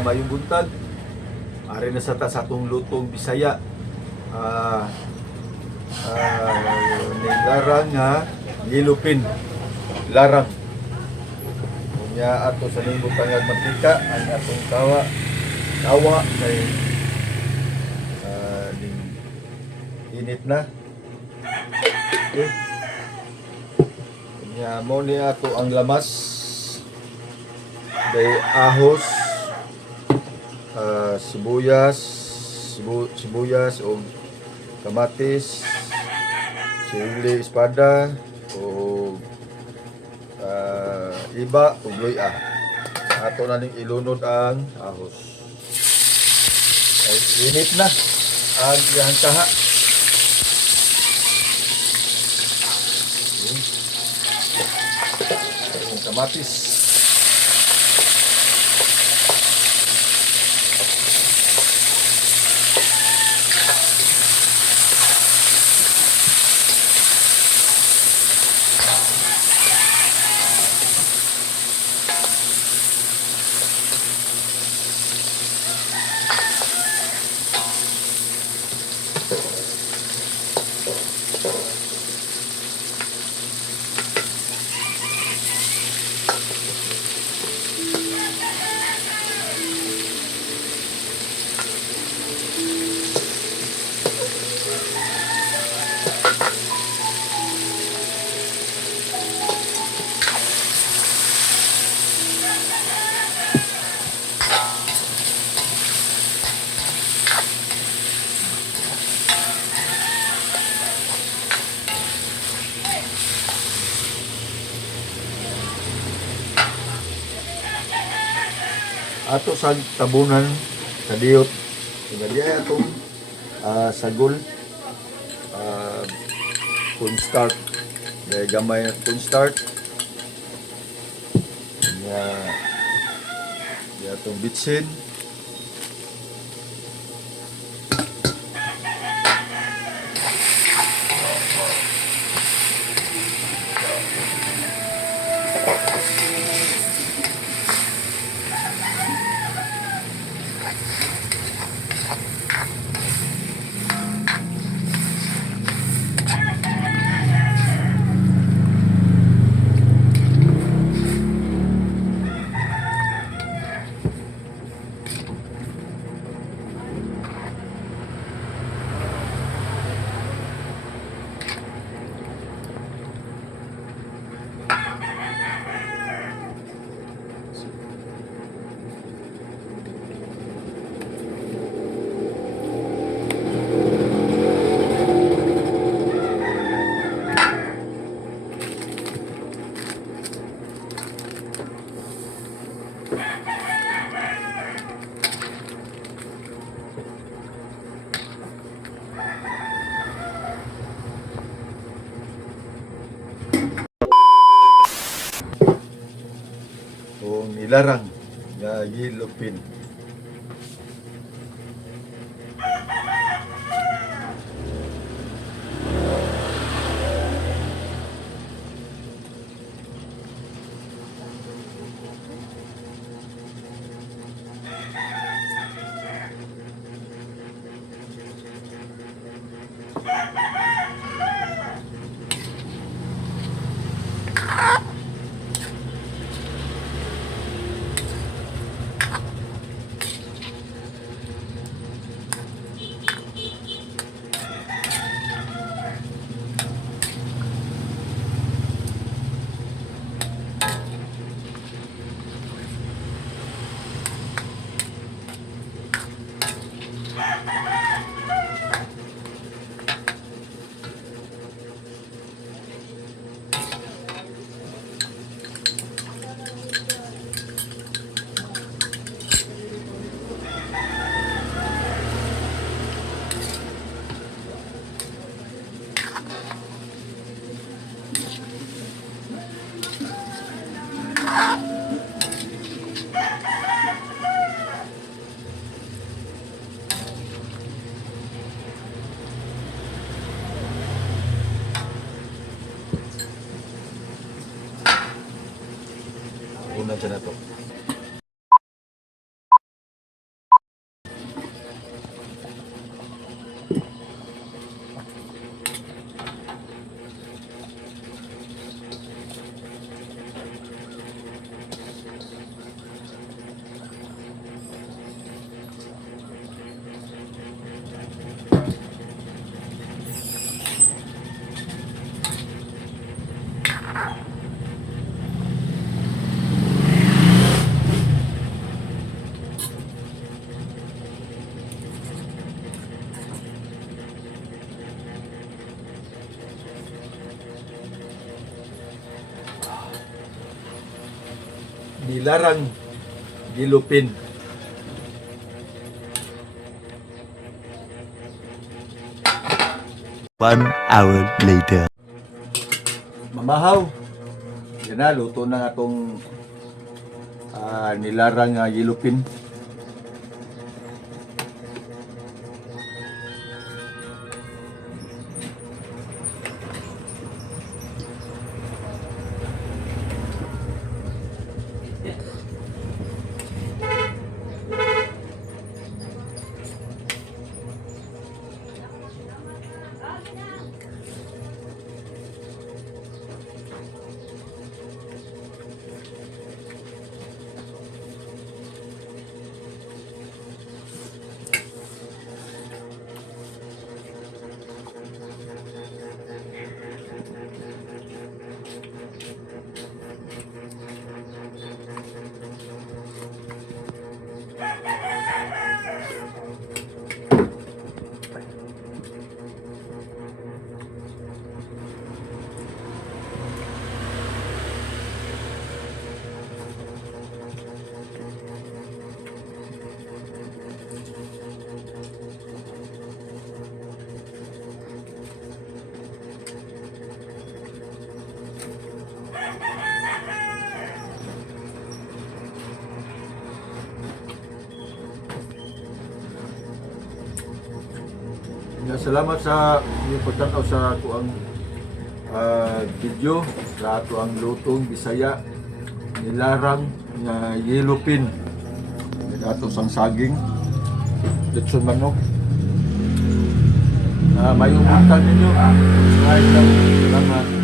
mayong buntag. Ari na sa atong lutong Bisaya. Nilarang nga gilupin. Larang. Kunya ato sa ning butangag mantika ang atong kawa kay init na. Okay. Kunya mo ni ato ang lamas. Day ahos, sibuyas o kamatis, sili espada o iba o luya. Ato na ning ilunod ang ahos. Ay, init na ang iyang kaha. Ang kamatis. Ato sa tabunan sa diyot diya atong sagol cornstarch dahil gamay na cornstarch diya atong bitsin o nilarang nga gilupin. Una dyan na to. nilarang gilupin. One hour later. Mamahaw. Yan na, luto na atong nilarang gilupin. Salamat sa inyong pagtanaw sa ato ang video sa ato ang lutong Bisaya nilarang nga yellowfin ato sang saging lechon manok. Mayong buntag ninyo. Salamat.